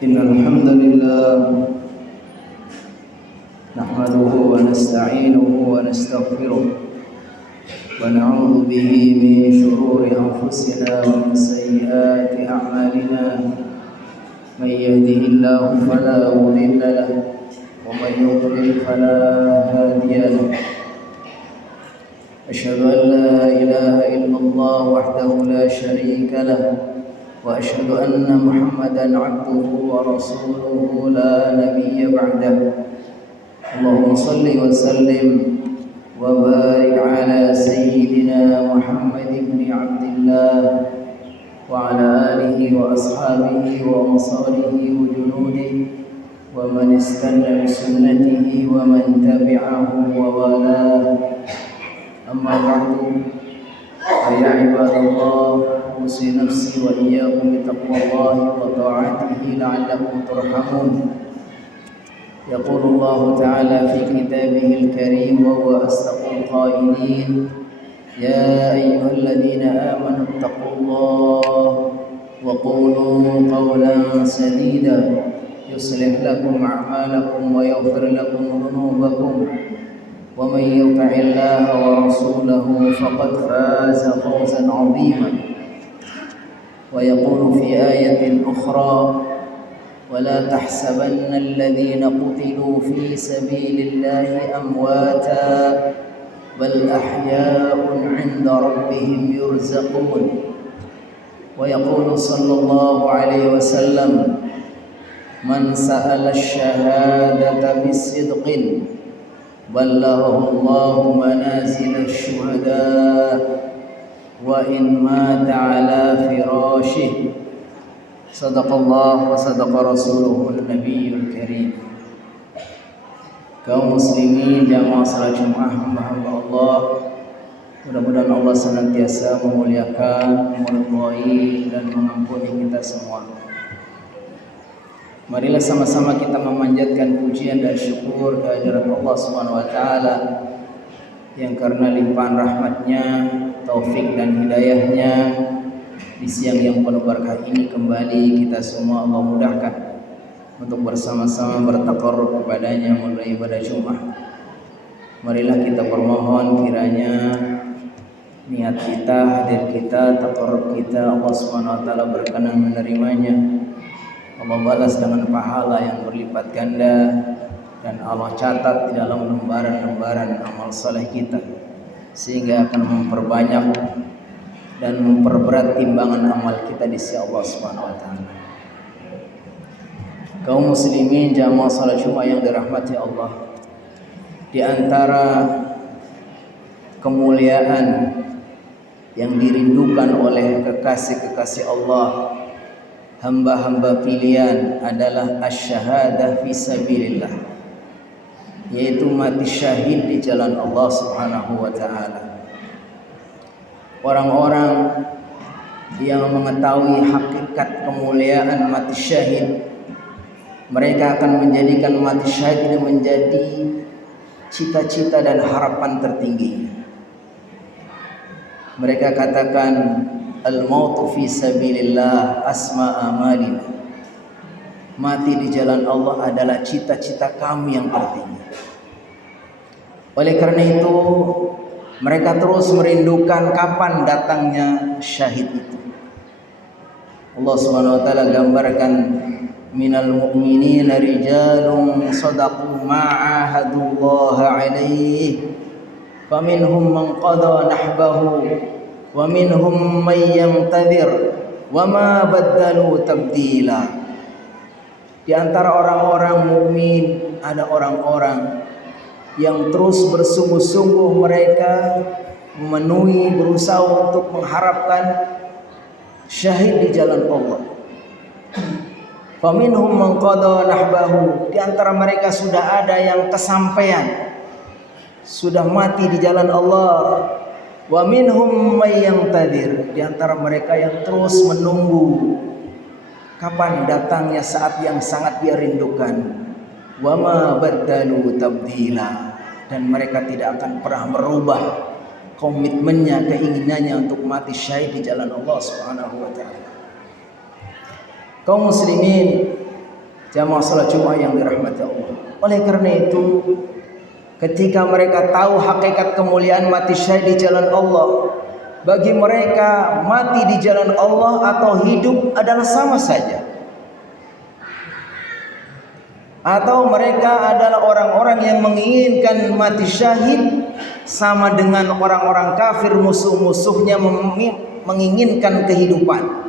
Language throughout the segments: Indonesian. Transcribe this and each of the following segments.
إن الحمد لله نحمده ونستعينه ونستغفره ونعوذ به من شرور أنفسنا ومن سيئات أعمالنا. من يهده الله فلا مضل له ومن يضلل فلا هادي له. أشهد أن لا إله إلا الله وحده لا شريك له وأشهد أن محمدا عبده ورسوله لا نبي بعده. اللهم صل وسلم وبارك على سيدنا محمد بن عبد الله وعلى آله وأصحابه وأنصاره وجنوده ومن استنى بسنته ومن تبعه ووالاه. أما بعد فيا عباد الله أوصي نفسي وإياكم بتقوى الله وطاعته لعلكم ترحمون. يقول الله تعالى في كتابه الكريم وهو أصدق القائلين: يا أيها الذين آمنوا اتقوا الله وقولوا قولا سديدا يصلح لكم أعمالكم ويغفر لكم ذنوبكم ومن يطع الله ورسوله فقد فاز فوزا عظيما. ويقول في آية أخرى: ولا تحسبن الذين قتلوا في سبيل الله أمواتا بل أحياء عند ربهم يرزقون. ويقول صلى الله عليه وسلم: من سأل الشهادة بصدق بلغه الله منازل الشهداء وإن مات على فراشه. صدق الله وصدق رسوله النبي الكريم. Kaum muslimin jamaah salat Jumat hamba-hamba Allah, mudah-mudahan Allah senantiasa memuliakan, meridhai dan mengampuni kita semua. Marilah sama-sama kita memanjatkan pujian dan syukur kehadirat Allah Subhanahu wa taala yang karena limpahan rahmatnya, taufik dan hidayahnya di siang yang penuh berkah ini kembali kita semua Allah mudahkan untuk bersama-sama bertaqarrub kepadanya melalui ibadah Jumat. Marilah kita bermohon kiranya niat kita, hadir kita, taqarrub kita Allah Subhanahu wa taala berkenan menerimanya. Allah balas dengan pahala yang berlipat ganda dan Allah catat di dalam lembaran-lembaran amal saleh kita sehingga akan memperbanyak dan memperberat timbangan amal kita di sisi Allah Subhanahu wa taala. Kaum muslimin jamaah salat Jumat yang dirahmati Allah, di antara kemuliaan yang dirindukan oleh kekasih-kekasih Allah, hamba-hamba pilihan adalah asy-syahadah fi sabilillah, yaitu mati syahid di jalan Allah Subhanahu wa taala. Orang-orang yang mengetahui hakikat kemuliaan mati syahid, mereka akan menjadikan mati syahid ini menjadi cita-cita dan harapan tertinggi. Mereka katakan, al-mautu fi sabilillah asma amalina. Mati di jalan Allah adalah cita-cita kami yang tertinggi. Oleh karena itu, mereka terus merindukan kapan datangnya syahid itu. Allah Subhanahu wa taala gambarkan, minal mu'minina rijalun sadaqu ma'ahadullaha alaihi faminhum man qada nahbahu wa minhum man yantadhir wa ma baddalu tabdila. Di antara orang-orang mukmin ada orang-orang yang terus bersungguh-sungguh mereka memenuhi, berusaha untuk mengharapkan syahid di jalan Allah. Faminhum man qada nahbahu, di antara mereka sudah ada yang kesampaian, sudah mati di jalan Allah. Wa minhum may yantadhir, di antara mereka yang terus menunggu kapan datangnya saat yang sangat dia rindukan. Wa ma baddalu tabdila, dan mereka tidak akan pernah merubah komitmennya, keinginannya untuk mati syahid di jalan Allah Subhanahu wa taala. Kaum muslimin, Jamaah salat Jumat yang dirahmati Allah. Oleh karena itu, ketika mereka tahu hakikat kemuliaan mati syahid di jalan Allah, bagi mereka mati di jalan Allah atau hidup adalah sama saja. Atau mereka adalah orang-orang yang menginginkan mati syahid sama dengan orang-orang kafir musuh-musuhnya menginginkan kehidupan.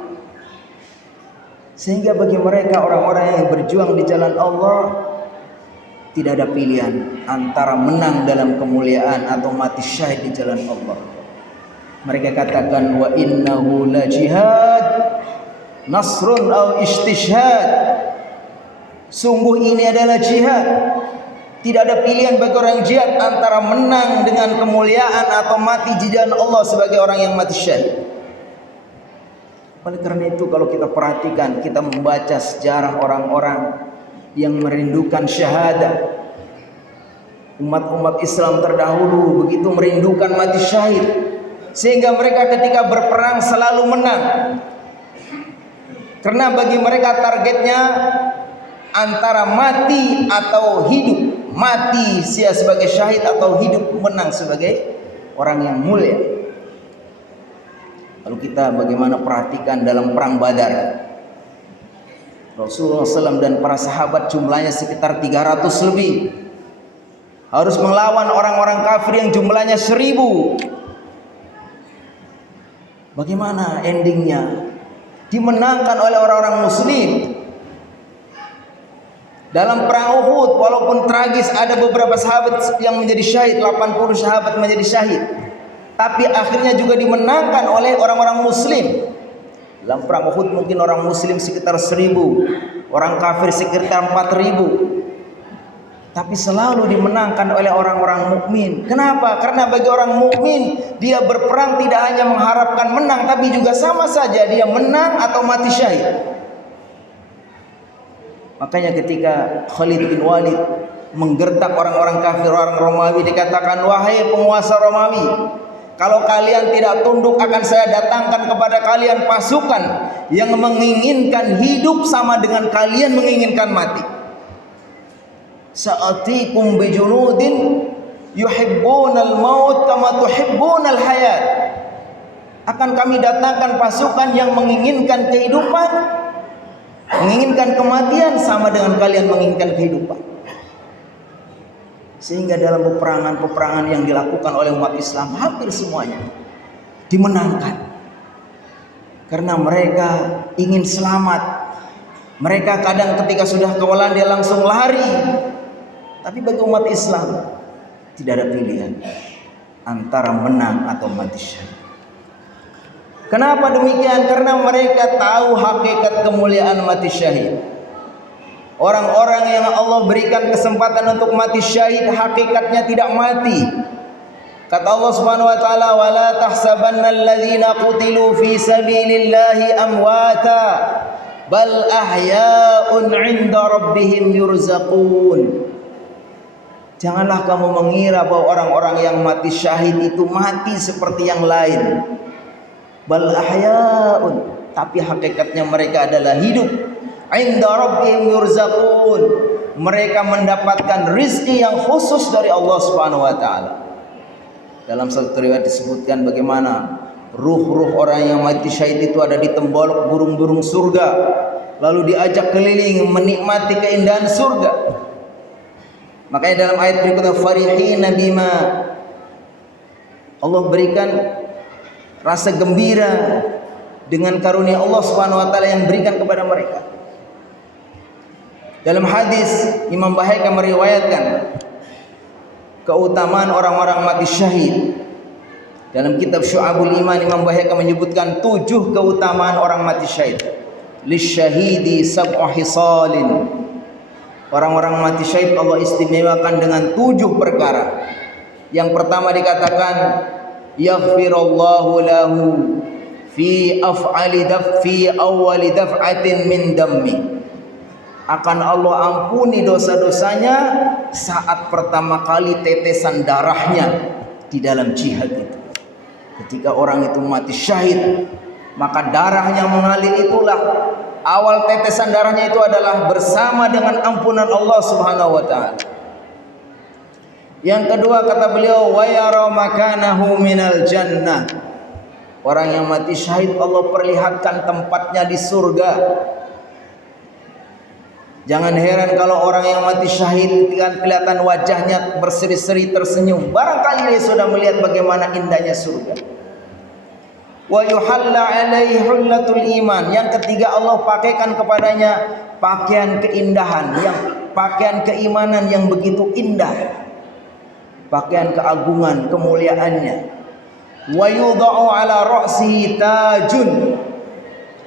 Sehingga bagi mereka orang-orang yang berjuang di jalan Allah tidak ada pilihan antara menang dalam kemuliaan atau mati syahid di jalan Allah. Mereka katakan wa innahu la jihad nasrun aw istishhad. Sungguh ini adalah jihad. Tidak ada pilihan bagi orang jihad antara menang dengan kemuliaan atau mati di jalan Allah sebagai orang yang mati syahid. Oleh karena itu kalau kita perhatikan, kita membaca sejarah orang-orang yang merindukan syahadah. Umat-umat Islam terdahulu begitu merindukan mati syahid, sehingga mereka ketika berperang selalu menang. Karena bagi mereka targetnya antara mati atau hidup. Mati sia sebagai syahid atau hidup menang sebagai orang yang mulia. Lalu kita bagaimana perhatikan dalam perang Badar. Rasulullah SAW dan para sahabat jumlahnya sekitar 300 lebih. Harus melawan orang-orang kafir yang jumlahnya 1000. Bagaimana endingnya? Dimenangkan oleh orang-orang muslim. Dalam perang Uhud walaupun tragis ada beberapa sahabat yang menjadi syahid, 80 sahabat menjadi syahid. Tapi akhirnya juga dimenangkan oleh orang-orang muslim. Dalam perang Uhud mungkin orang muslim sekitar 1000, orang kafir sekitar 4000. Tapi selalu dimenangkan oleh orang-orang mukmin. Kenapa? Karena bagi orang mukmin dia berperang tidak hanya mengharapkan menang, tapi juga sama saja dia menang atau mati syahid. Makanya ketika Khalid bin Walid menggertak orang-orang kafir, orang Romawi, dikatakan, wahai penguasa Romawi, kalau kalian tidak tunduk akan saya datangkan kepada kalian pasukan yang menginginkan hidup sama dengan kalian menginginkan mati. Sa'atikum bijunudin yuhibbunal maut kama tuhibbunal hayat. Akan kami datangkan pasukan yang menginginkan kehidupan, menginginkan kematian sama dengan kalian menginginkan kehidupan. Sehingga dalam peperangan-peperangan yang dilakukan oleh umat Islam hampir semuanya dimenangkan. Karena mereka ingin selamat. Mereka kadang ketika sudah kewalahan dia langsung lari. Tapi bagi umat Islam tidak ada pilihan antara menang atau mati syahid. Kenapa demikian? Karena mereka tahu hakikat kemuliaan mati syahid. Orang-orang yang Allah berikan kesempatan untuk mati syahid hakikatnya tidak mati. Kata Allah Subhanahu wa taala, "Wala tahsabanna alladziina qutilu fi sabilillahi amwata, bal ahya'un 'inda rabbihim yurzaqun." Janganlah kamu mengira bahwa orang-orang yang mati syahid itu mati seperti yang lain. Bal ahya'un, tapi hakikatnya mereka adalah hidup. 'Inda rabbihim yurzaqun, mereka mendapatkan rizki yang khusus dari Allah Subhanahu wa taala. Dalam satu riwayat disebutkan bagaimana ruh-ruh orang yang mati syahid itu ada di tembolok burung-burung surga, lalu diajak keliling menikmati keindahan surga. Makanya dalam ayat berikutnya, farihina bima, Allah berikan rasa gembira dengan karunia Allah Subhanahu wa taala yang berikan kepada mereka. Dalam hadis Imam Baihaqi meriwayatkan keutamaan orang-orang mati syahid. Dalam kitab Syu'abul Iman Imam Baihaqi menyebutkan 7 keutamaan orang mati syahid. Lisyahidi sab'u hisalin. Orang-orang mati syahid Allah istimewakan dengan 7 perkara. Yang pertama dikatakan yaghfirullahu lahu fi awwali daf'atin min dammi. Akan Allah ampuni dosa-dosanya saat pertama kali tetesan darahnya di dalam jihad itu. Ketika orang itu mati syahid, maka darahnya mengalir itulah awal tetesan darahnya itu adalah bersama dengan ampunan Allah Subhanahu wa taala. Yang kedua kata beliau, wa yara makanahu minal jannah. Orang yang mati syahid Allah perlihatkan tempatnya di surga. Jangan heran kalau orang yang mati syahid dengan kelihatan wajahnya berseri-seri tersenyum. Barangkali dia sudah melihat bagaimana indahnya surga. Wa yuhalla alaihi hullatul iman. Yang ketiga Allah pakaikan kepadanya pakaian keindahan, yang pakaian keimanan yang begitu indah. Pakaian keagungan, kemuliaannya. Wa yudha'u ala ra'sihi tajun.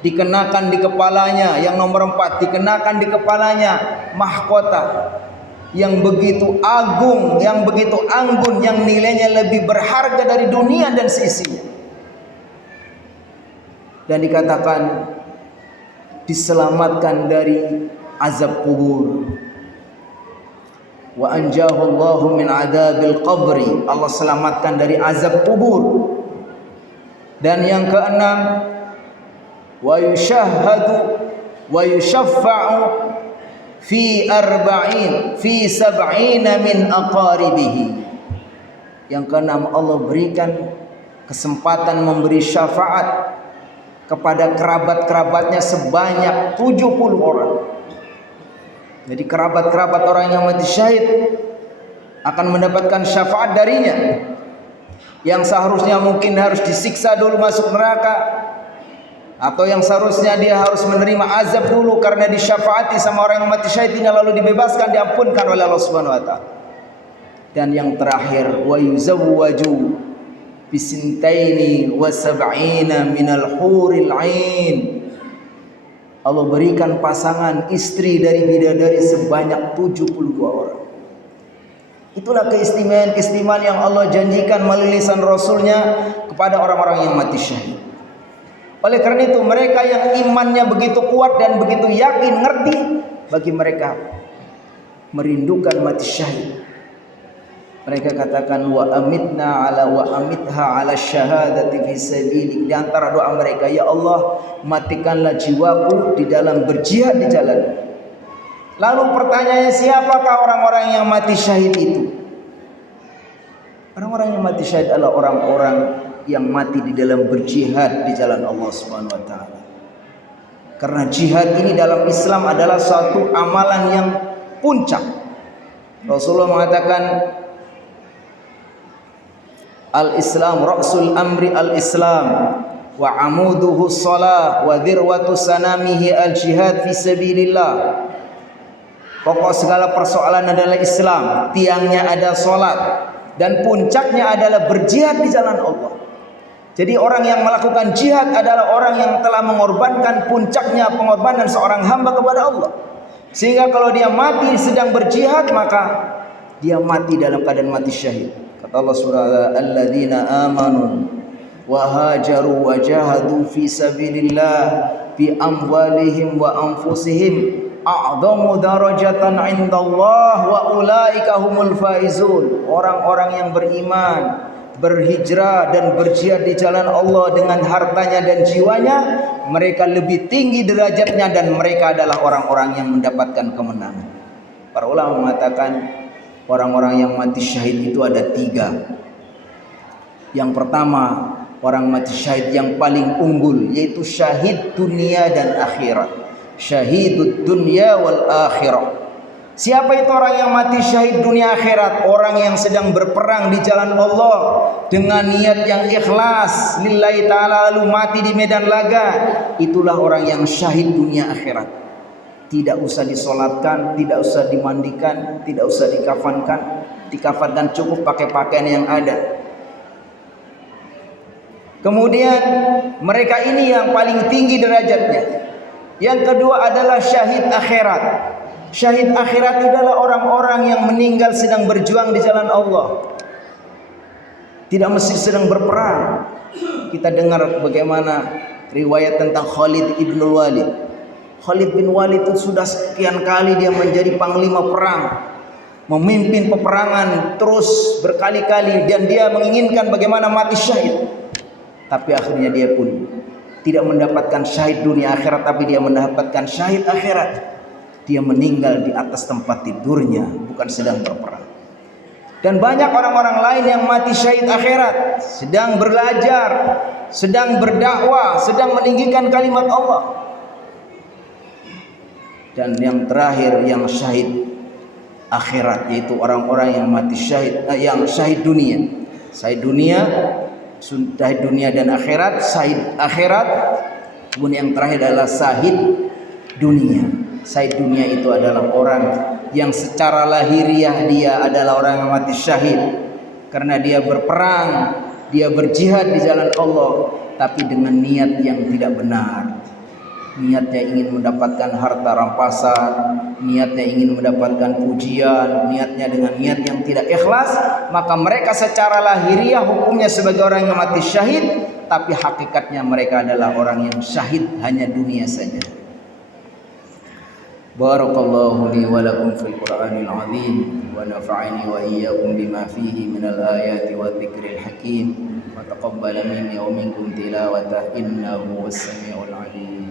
Dikenakan di kepalanya, yang nomor 4, dikenakan di kepalanya mahkota yang begitu agung, yang begitu anggun, yang nilainya lebih berharga dari dunia dan seisinya. Dan dikatakan diselamatkan dari azab kubur. Wa anjahu Allahu min adabil qabri. Allah selamatkan dari azab kubur. Dan yang keenam, wa yushahhadu wa yushaffa'u fi sab'ina min aqaribihi. Yang keenam Allah berikan kesempatan memberi syafaat kepada kerabat-kerabatnya sebanyak 70 orang. Jadi kerabat-kerabat orang yang mati syahid akan mendapatkan syafaat darinya. Yang seharusnya mungkin harus disiksa dulu masuk neraka, atau yang seharusnya dia harus menerima azab dulu karena disyafaati sama orang yang mati syahid ini lalu dibebaskan, diampunkan oleh Allah Subhanahu wa taala. Dan yang terakhir, wa yuzawwaju bisintaini wa sab'ina minal huril ain. Allah berikan pasangan istri dari bidadari sebanyak 72 orang. Itulah keistimewaan-keistimewaan yang Allah janjikan melalui lisan Rasulnya kepada orang-orang yang mati syahid. Oleh karena itu mereka yang imannya begitu kuat dan begitu yakin, ngerti, bagi mereka merindukan mati syahid. Mereka katakan wa amitha ala syahadati fi sabilik. Di antara doa mereka, ya Allah, matikanlah jiwaku di dalam berjihad di jalan. Lalu pertanyaannya, siapakah orang-orang yang mati syahid itu? Orang-orang yang mati syahid adalah orang-orang yang mati di dalam berjihad di jalan Allah Subhanahu wa taala. Karena jihad ini dalam Islam adalah suatu amalan yang puncak. Rasulullah mengatakan al-Islam ra'sul amri al-Islam wa amuduhu shalah wa dhirwatu sanamihi al-jihad fi sabilillah. Pokok segala persoalan adalah Islam, tiangnya ada salat, dan puncaknya adalah berjihad di jalan Allah. Jadi orang yang melakukan jihad adalah orang yang telah mengorbankan puncaknya pengorbanan seorang hamba kepada Allah. Sehingga kalau dia mati sedang berjihad, maka dia mati dalam keadaan mati syahid. Kata Allah surah alladzina amanu wa hajaru wa jahadu fi sabilillah bi amwalihim wa anfusihim a'dhamu darajatan 'indallah wa ulaika humul faizun. Orang-orang yang beriman, berhijrah dan berjihad di jalan Allah dengan hartanya dan jiwanya, mereka lebih tinggi derajatnya dan mereka adalah orang-orang yang mendapatkan kemenangan. Para ulama mengatakan orang-orang yang mati syahid itu ada 3. Yang pertama, orang mati syahid yang paling unggul, yaitu syahid dunia dan akhirat. Syahidud dunya wal akhirah. Siapa itu orang yang mati syahid dunia akhirat? Orang yang sedang berperang di jalan Allah dengan niat yang ikhlas lillahi ta'ala, lalu mati di medan laga. Itulah orang yang syahid dunia akhirat. Tidak usah disolatkan, tidak usah dimandikan, tidak usah dikafankan. Dikafankan cukup pakai pakaian yang ada. Kemudian mereka ini yang paling tinggi derajatnya. Yang kedua adalah syahid akhirat. Syahid akhirat adalah orang-orang yang meninggal sedang berjuang di jalan Allah. Tidak mesti sedang berperang. Kita dengar bagaimana riwayat tentang Khalid ibn Walid. Khalid bin Walid itu sudah sekian kali dia menjadi panglima perang, memimpin peperangan terus berkali-kali, dan dia menginginkan bagaimana mati syahid. Tapi akhirnya dia pun tidak mendapatkan syahid dunia akhirat, tapi dia mendapatkan syahid akhirat. Dia meninggal di atas tempat tidurnya, bukan sedang berperang. Dan banyak orang-orang lain yang mati syahid akhirat, sedang belajar, sedang berdakwah, sedang meninggikan kalimat Allah. Dan yang terakhir yang syahid akhirat, yaitu orang-orang yang mati syahid, yang syahid dunia. Syahid dunia dan akhirat, syahid akhirat. Kemudian yang terakhir adalah syahid dunia. Syahid dunia itu adalah orang yang secara lahiriah dia adalah orang yang mati syahid karena dia berperang, dia berjihad di jalan Allah, tapi dengan niat yang tidak benar. Niatnya ingin mendapatkan harta rampasan, niatnya ingin mendapatkan pujian, niatnya dengan niat yang tidak ikhlas, maka mereka secara lahiriah hukumnya sebagai orang yang mati syahid, tapi hakikatnya mereka adalah orang yang syahid hanya dunia saja. Barakallahu li wa lakum fil Qur'anil azim wa nafa'ani wa iyyakum bima fihi minal ayati wa dzikril hakim wa taqabbala minni wa minkum tilawatahu innahu was-sami'ul alim.